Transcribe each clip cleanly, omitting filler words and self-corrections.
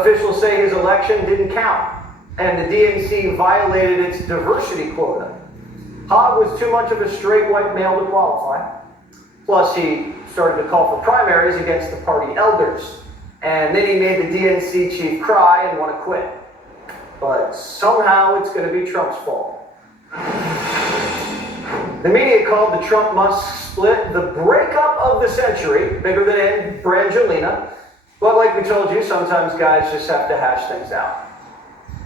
Officials say his election didn't count, and the DNC violated its diversity quota. Hogg was too much of a straight white male to qualify. Plus, he started to call for primaries against the party elders. And then he made the DNC chief cry and want to quit. But somehow it's going to be Trump's fault. The media called the Trump-Musk split the breakup of the century, bigger than Brangelina. But like we told you, sometimes guys just have to hash things out.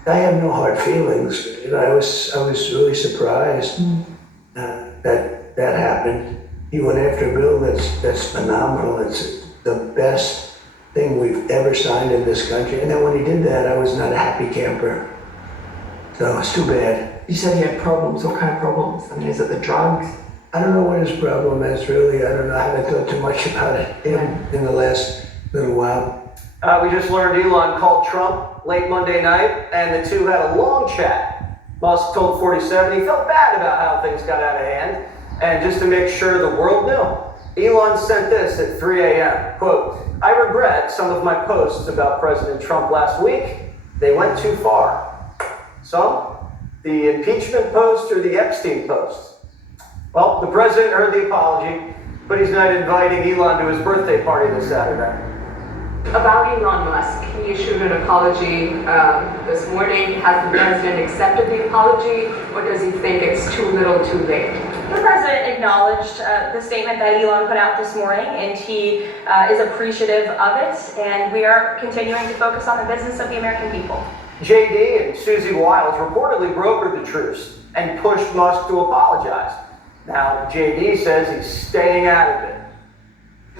I have no hard feelings. I was really surprised that happened. He went after a bill that's phenomenal. It's the best thing we've ever signed in this country. And then when he did that, I was not a happy camper. So it's too bad. You said he had problems. What kind of problems? I mean, is it the drugs? I don't know what his problem is, really. I don't know. I haven't thought too much about it in the last little while. We just learned Elon called Trump late Monday night, and the two had a long chat. Musk told 47 he felt bad about how things got out of hand, and just to make sure the world knew, Elon sent this at 3 a.m. Quote, "I regret some of my posts about President Trump last week. They went too far." So, the impeachment post or the Epstein post? Well, the president heard the apology, but he's not inviting Elon to his birthday party this Saturday. About Elon Musk, he issued an apology this morning. Has the president accepted the apology, or does he think it's too little too late? The president acknowledged the statement that Elon put out this morning, and he is appreciative of it, and we are continuing to focus on the business of the American people. JD and Susie Wiles reportedly brokered the truce and pushed Musk to apologize. Now, JD says he's staying out of it.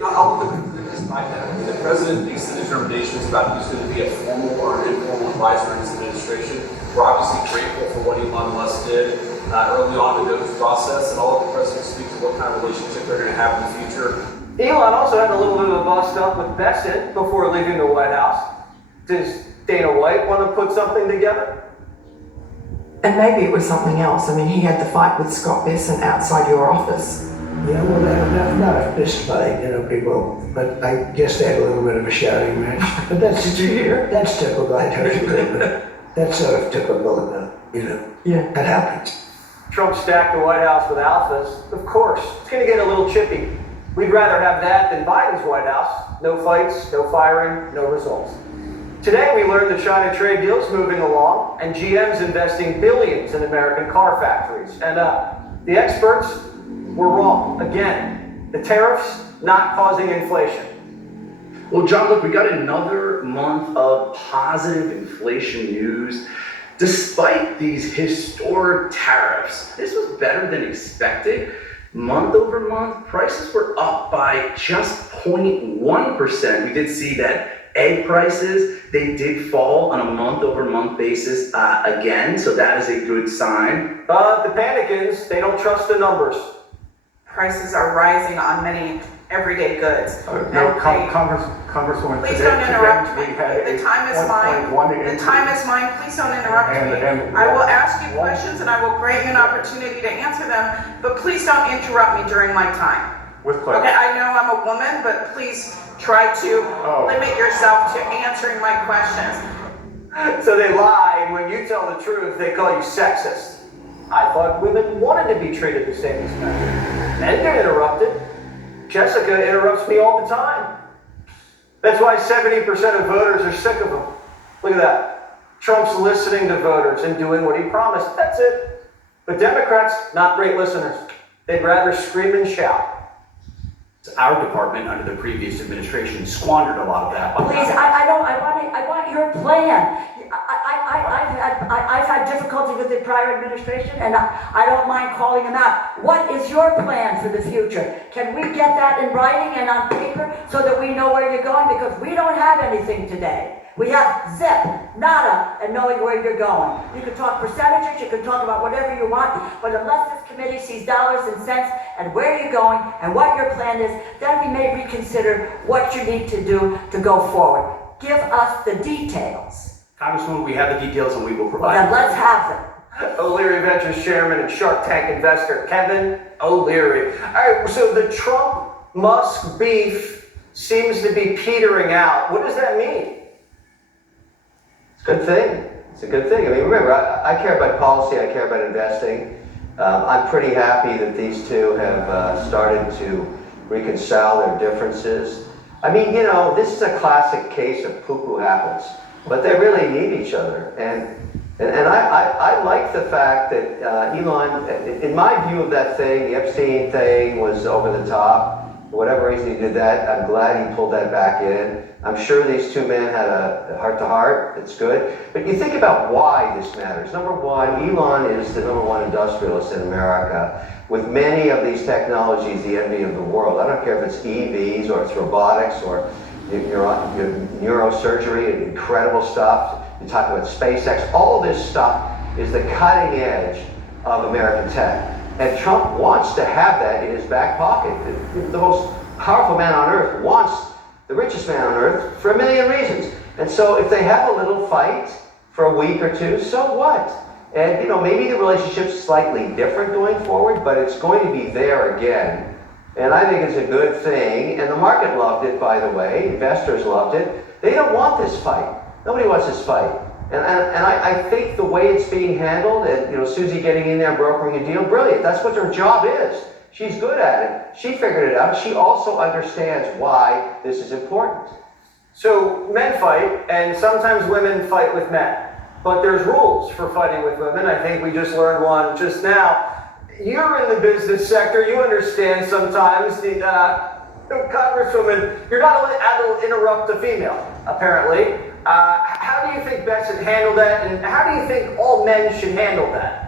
I'll look at this by that. The president makes the determinations about who's going to be a formal or an informal advisor in his administration. We're obviously grateful for what Elon Musk did early on in the process, and I'll let the president speak to what kind of relationship they're going to have in the future. Elon also had a little bit of a bust up with Besant before leaving the White House. Does Dana White want to put something together? And maybe it was something else. I mean, he had the fight with Scott Besant outside your office. Yeah, well, not a fist fight, people, but I guess they had a little bit of a shouting match. But that's typical, I tell you, but that's sort of typical, Yeah. that happens. Trump stacked the White House with alphas. Of course, it's going to get a little chippy. We'd rather have that than Biden's White House. No fights, no firing, no results. Today we learned the China trade deal's moving along, and GM's investing billions in American car factories. And the experts were wrong. Again, the tariffs not causing inflation. Well, John, look, we got another month of positive inflation news. Despite these historic tariffs, this was better than expected. Month over month, prices were up by just 0.1%. We did see that egg prices, they did fall on a month over month basis again, so that is a good sign. But the panic is they don't trust the numbers. Prices are rising on many everyday goods. Congresswoman, please don't interrupt me. The time is mine. The time is mine. Please don't interrupt me. I will ask you questions and I will grant you an opportunity to answer them, but please don't interrupt me during my time. With pleasure. Okay, I know I'm a woman, but please try to limit yourself to answering my questions. So they lie, and when you tell the truth, they call you sexist. I thought women wanted to be treated the same as men. Men get interrupted. Jessica interrupts me all the time. That's why 70% of voters are sick of him. Look at that. Trump's listening to voters and doing what he promised. That's it. But Democrats, not great listeners. They'd rather scream and shout. Our department under the previous administration squandered a lot of that. Please, I want your plan. I've had difficulty with the prior administration, and I don't mind calling them out. What is your plan for the future? Can we get that in writing and on paper so that we know where you're going? Because we don't have anything today. We have zip, nada, and knowing where you're going. You can talk percentages, you can talk about whatever you want, but unless this committee sees dollars and cents and where you're going and what your plan is, then we may reconsider what you need to do to go forward. Give us the details. Congresswoman, we have the details and we will provide Then let's have them. O'Leary Ventures chairman and Shark Tank investor Kevin O'Leary. All right, so the Trump-Musk beef seems to be petering out. What does that mean? good thing. It's a good thing. I mean, remember, I care about policy, I care about investing. I'm pretty happy that these two have started to reconcile their differences. I mean, you know, this is a classic case of poo-poo happens, but they really need each other. And I like the fact that Elon, in my view of that thing, the Epstein thing was over the top. For whatever reason he did that, I'm glad he pulled that back in. I'm sure these two men had a heart-to-heart. It's good. But you think about why this matters. Number one, Elon is the number one industrialist in America. With many of these technologies, the envy of the world. I don't care if it's EVs or it's robotics or neurosurgery, incredible stuff. You talk about SpaceX. All this stuff is the cutting edge of American tech. And Trump wants to have that in his back pocket. The most powerful man on earth wants the richest man on earth for a million reasons. And so if they have a little fight for a week or two, so what? And you know, maybe the relationship's slightly different going forward, but it's going to be there again. And I think it's a good thing. And the market loved it, by the way. Investors loved it. They don't want this fight. Nobody wants this fight. And I think the way it's being handled, and you know, Susie getting in there and brokering a deal, brilliant. That's what her job is. She's good at it. She figured it out. She also understands why this is important. So men fight, and sometimes women fight with men. But there's rules for fighting with women. I think we just learned one just now. You're in the business sector. You understand sometimes the Congresswoman, you're not allowed to interrupt a female, apparently. How do you think Beth should handle that, and how do you think all men should handle that?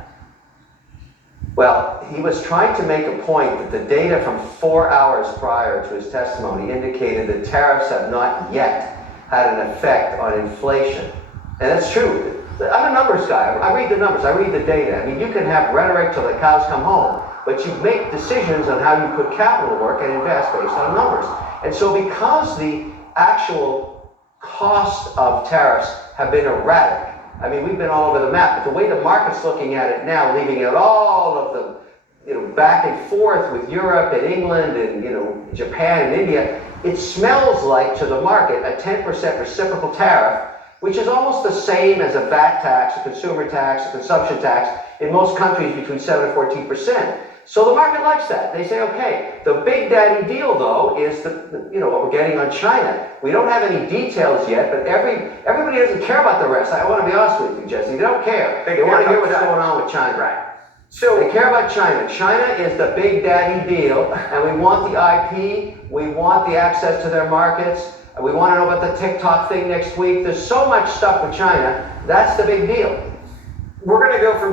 Well, he was trying to make a point that the data from 4 hours prior to his testimony indicated that tariffs have not yet had an effect on inflation. And that's true. I'm a numbers guy. I read the numbers. I read the data. I mean, you can have rhetoric till the cows come home, but you make decisions on how you put capital to work and invest based on numbers. And so because the actual cost of tariffs have been erratic, I mean, we've been all over the map, but the way the market's looking at it now, leaving out all of the, back and forth with Europe and England and, Japan and India, it smells like to the market a 10% reciprocal tariff, which is almost the same as a VAT tax, a consumer tax, a consumption tax in most countries between 7 and 14%. So the market likes that. They say, okay, the big daddy deal though is what we're getting on China. We don't have any details yet, but everybody doesn't care about the rest. I want to be honest with you, Jesse. They don't care. They want to hear what's going on with China. Right. So they care about China. China is the big daddy deal, and we want the IP, we want the access to their markets, and we want to know about the TikTok thing next week. There's so much stuff with China. That's the big deal. We're going to go from